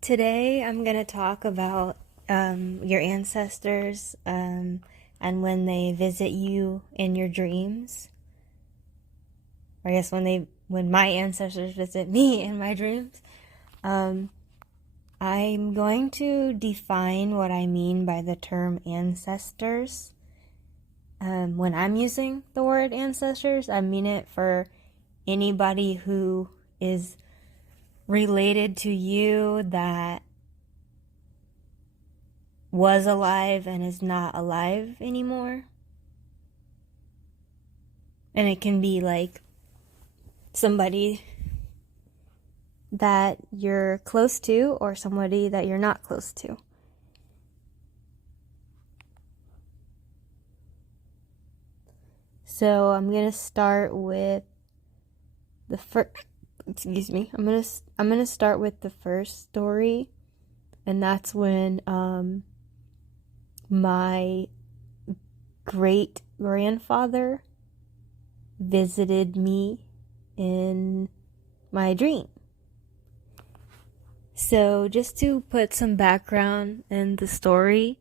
Today, I'm going to talk about your ancestors and when they visit you in your dreams. Or I guess when my ancestors visit me in my dreams. Um, I'm going to define what I mean by the term ancestors. When I'm using the word ancestors, I mean it for anybody who is related to you that was alive and is not alive anymore. And it can be like somebody that you're close to or somebody that you're not close to. So I'm going to start with the first I'm going to start with the first story, and that's when my great grandfather visited me in my dream. So, just to put some background in the story,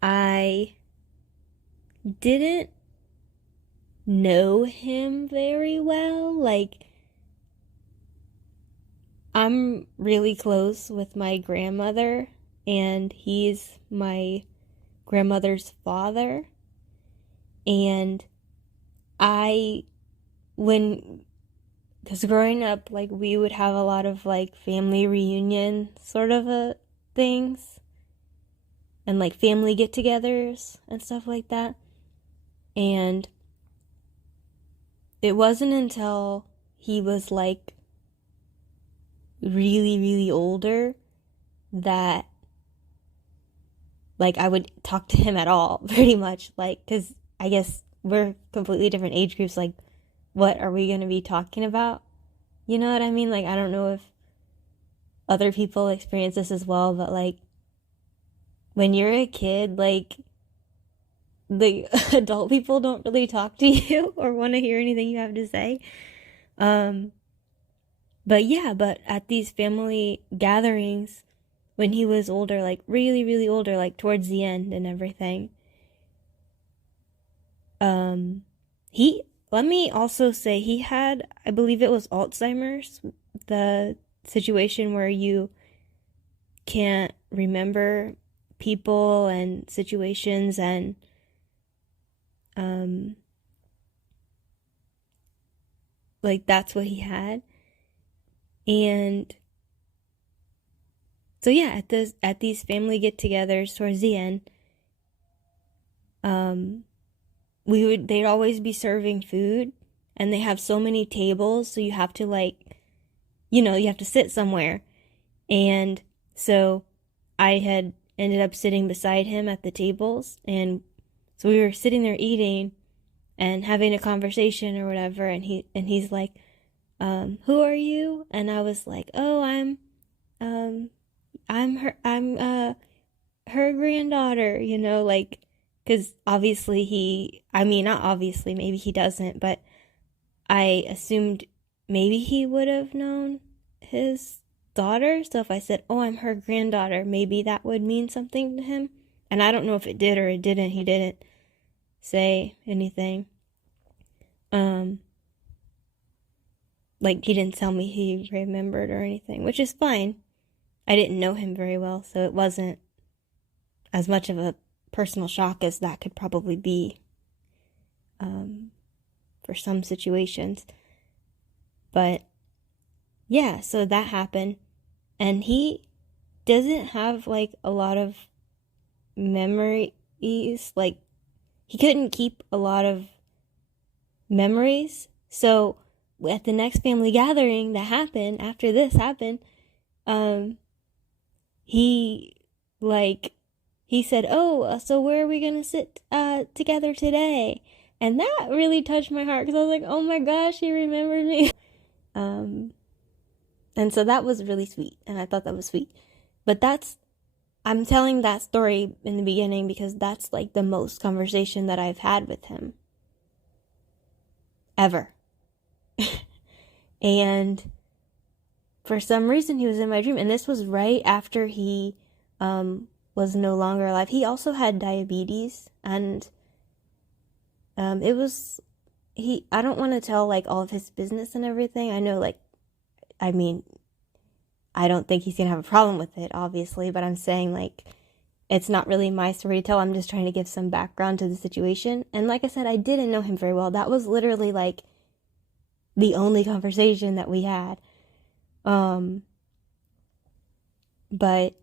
I didn't know him very well. Like, I'm really close with my grandmother, and he's my grandmother's father. And because growing up, like, we would have a lot of, like, family reunion sort of things, and, like, family get-togethers and stuff like that. And it wasn't until he was, like, really, really older that, like, I would talk to him at all, pretty much. Like, because I guess we're completely different age groups. Like, what are we going to be talking about? You know what I mean? Like, I don't know if other people experience this as well, but, like, when you're a kid, like, the adult people don't really talk to you or want to hear anything you have to say. But at these family gatherings, when he was older, like really, really older, like towards the end and everything, let me also say he had, I believe it was Alzheimer's, the situation where you can't remember people and situations, and like that's what he had. And so yeah, at these family get-togethers towards the end, they'd always be serving food, and they have so many tables, so you have to, like, you have to sit somewhere. And so I had ended up sitting beside him at the tables, and so we were sitting there eating and having a conversation or whatever, and he's like, who are you? And I was like, oh, I'm her granddaughter, like, because obviously not obviously, maybe he doesn't, but I assumed maybe he would have known his daughter. So if I said, oh, I'm her granddaughter, maybe that would mean something to him. And I don't know if it did or it didn't. He didn't say anything. Like, he didn't tell me he remembered or anything, which is fine. I didn't know him very well, so it wasn't as much of a personal shock as that could probably be for some situations. But yeah, so that happened, and he doesn't have, like, a lot of memories. Like, he couldn't keep a lot of memories. So at the next family gathering that happened after this happened, he said, oh, so where are we gonna sit together today? And that really touched my heart, because I was like, oh my gosh, he remembered me. And so that was really sweet, and I thought that was sweet. But I'm telling that story in the beginning because that's, like, the most conversation that I've had with him ever. And for some reason he was in my dream, and this was right after he was no longer alive. He also had diabetes, and it was I don't want to tell like all of his business and everything. I know, like, I mean, I don't think he's gonna have a problem with it, obviously, but I'm saying, like, it's not really my story to tell. I'm just trying to give some background to the situation. And like I said, I didn't know him very well. That was literally like the only conversation that we had. But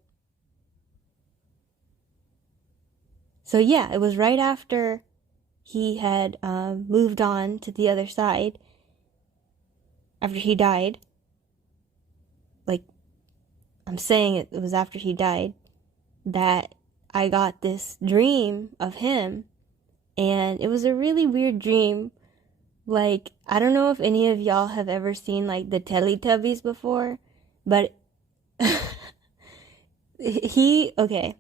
so yeah, it was right after he had moved on to the other side, after he died. Like, I'm saying it was after he died that I got this dream of him, and it was a really weird dream. Like, I don't know if any of y'all have ever seen like the Teletubbies before, but okay.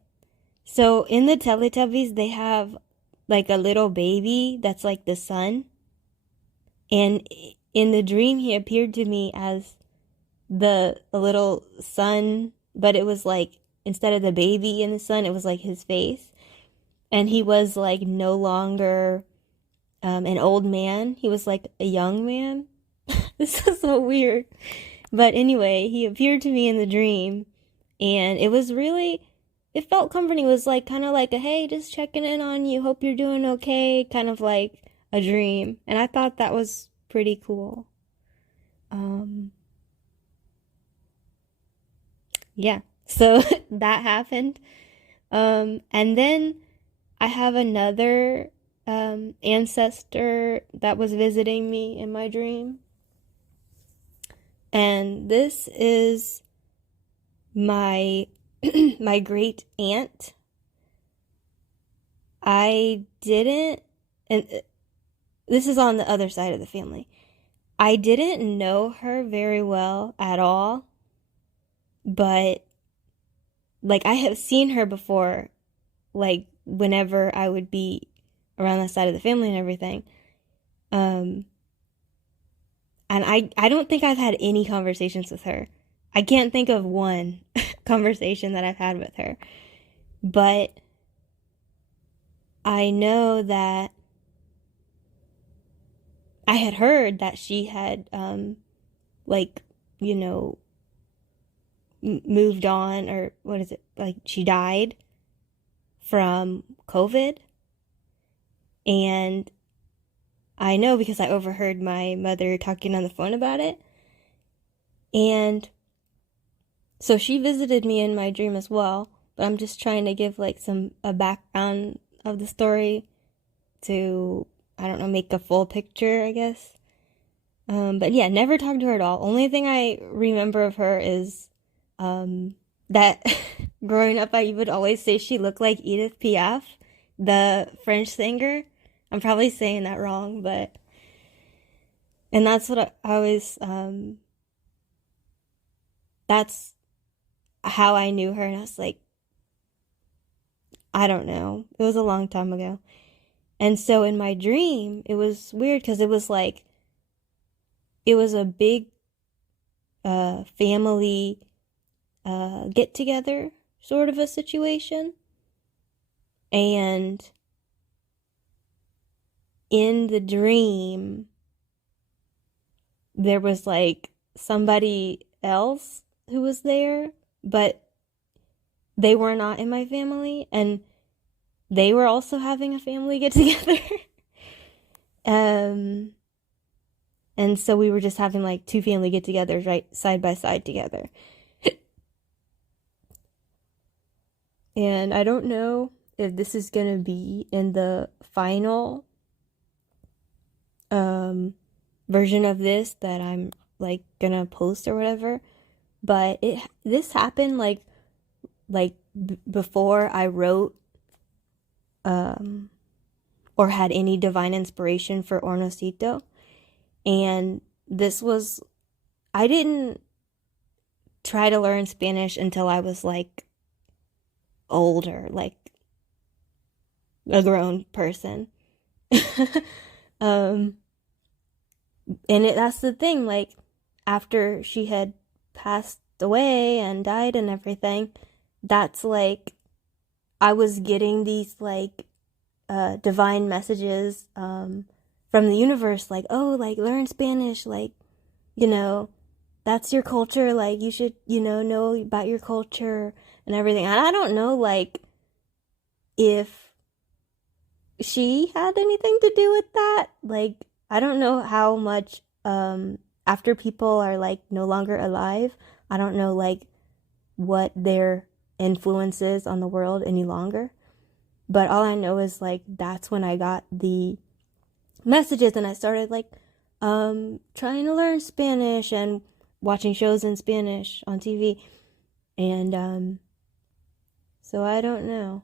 So in the Teletubbies, they have like a little baby that's like the sun, and in the dream, he appeared to me as the little sun, but it was like, instead of the baby in the sun, it was like his face. And he was like no longer an old man. He was like a young man. This is so weird. But anyway, he appeared to me in the dream, and it was really, it felt comforting. It was like kind of like a, hey, just checking in on you. Hope you're doing okay. Kind of like a dream. And I thought that was pretty cool. Yeah. So that happened. And then I have another ancestor that was visiting me in my dream. And this is my my great aunt. I didn't, and this is on the other side of the family. I didn't know her very well at all, but like I have seen her before, like whenever I would be around that side of the family and everything. And I don't think I've had any conversations with her. I can't think of one conversation that I've had with her. But I know that I had heard that she had, like, you know, moved on, or what is it? Like, she died from COVID. And I know because I overheard my mother talking on the phone about it. And so she visited me in my dream as well. But I'm just trying to give like a background of the story to, I don't know, make a full picture, I guess. But yeah, never talked to her at all. Only thing I remember of her is that growing up, I would always say she looked like Edith Piaf, the French singer. I'm probably saying that wrong, but, and that's what I always, that's how I knew her. And I was like, I don't know. It was a long time ago. And so in my dream, it was weird because it was like, it was a big family get together sort of a situation. And in the dream, there was like somebody else who was there, but they were not in my family, and they were also having a family get together. And so we were just having like two family get togethers right side by side together. And I don't know if this is gonna be in the final version of this that I'm like gonna post or whatever, but this happened like before I wrote or had any divine inspiration for Hornosito. And this was, I didn't try to learn Spanish until I was like older, like a grown person. And that's the thing, like after she had passed away and died and everything, that's like I was getting these like divine messages from the universe, like, oh, like learn Spanish, like, you know, that's your culture, like you should, know about your culture and everything. And I don't know, like, if she had anything to do with that. Like, I don't know how much after people are like no longer alive, I don't know like what their influence is on the world any longer. But all I know is like that's when I got the messages and I started like trying to learn Spanish and watching shows in Spanish on TV. And so I don't know.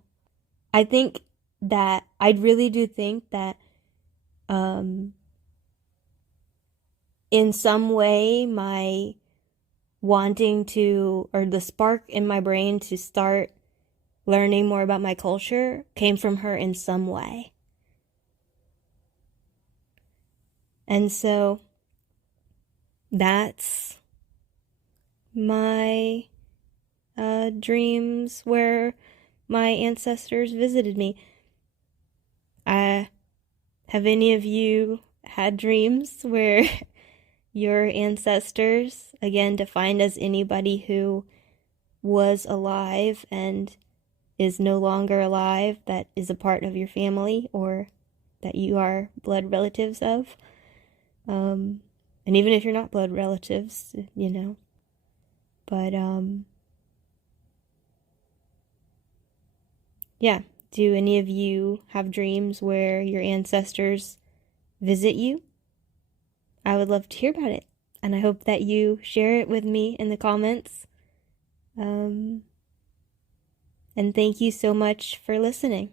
I think that I really do think that in some way my wanting to, or the spark in my brain to start learning more about my culture came from her in some way. And so that's my dreams where my ancestors visited me. Have any of you had dreams where your ancestors, again defined as anybody who was alive and is no longer alive, that is a part of your family or that you are blood relatives of? And even if you're not blood relatives, but yeah, do any of you have dreams where your ancestors visit you? I would love to hear about it, and I hope that you share it with me in the comments. And thank you so much for listening.